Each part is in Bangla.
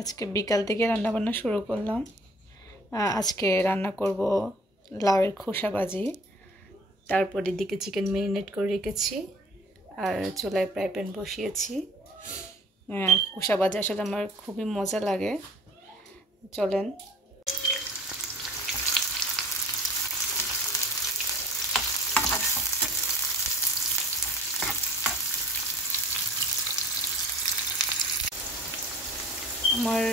আজকে বিকাল থেকে রান্না বান্না শুরু করলাম। আজকে রান্না করব লাউয়ের খোসা ভাজি। তারপর এদিকে চিকেন ম্যারিনেট করে রেখেছি আর চুলায় ফ্রাই প্যান বসিয়েছি। খোসা ভাজি আসলে আমার খুবই মজা লাগে। চলেন। আমার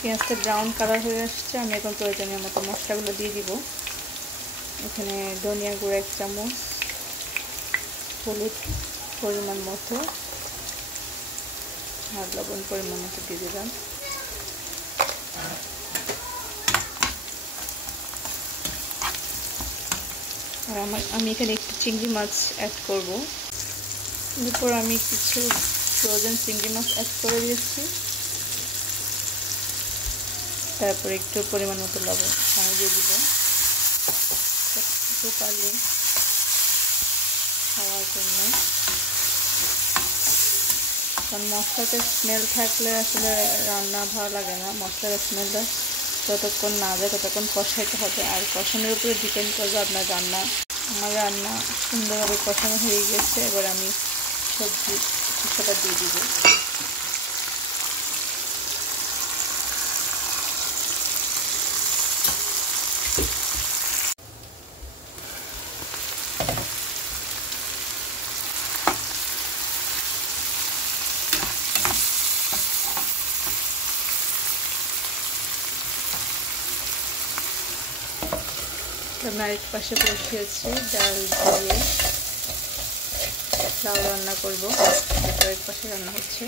পেঁয়াজটা ব্রাউন কালার হয়ে আসছে। আমি এখন প্রয়োজনীয় মতো মশলাগুলো দিয়ে দিব। এখানে ধনিয়া গুঁড়া 1 চামচ, হলুদ পরিমাণ মতো আর লবণ পরিমাণ মতো দিয়ে দিলাম। আর আমি এখানে একটু চিংড়ি মাছ অ্যাড করব। এরপর আমি কিছু ফ্রোজেন চিংড়ি মাছ অ্যাড করে দিয়েছি। তারপর একটু পরিমাণ মতো লবণ পানি দিয়ে দিব প্রপারলি খাওয়ার জন্য। কারণ মশলাতে স্মেল থাকলে আসলে রান্না ভালো লাগে না। মশলার স্মেলটা যতক্ষণ না যায় ততক্ষণ কষাইতে হবে। আর কষানোর উপরে ডিপেন্ড করবে আপনার রান্না। আমার রান্না সুন্দরভাবে কষানো হয়ে গেছে। এবার আমি সবজি খোসাটা দিয়ে দিব। আমি আরেক পাশে বসিয়েছি ডাল দিয়ে লাউ রান্না করবো। আরেক পাশে রান্না হচ্ছে।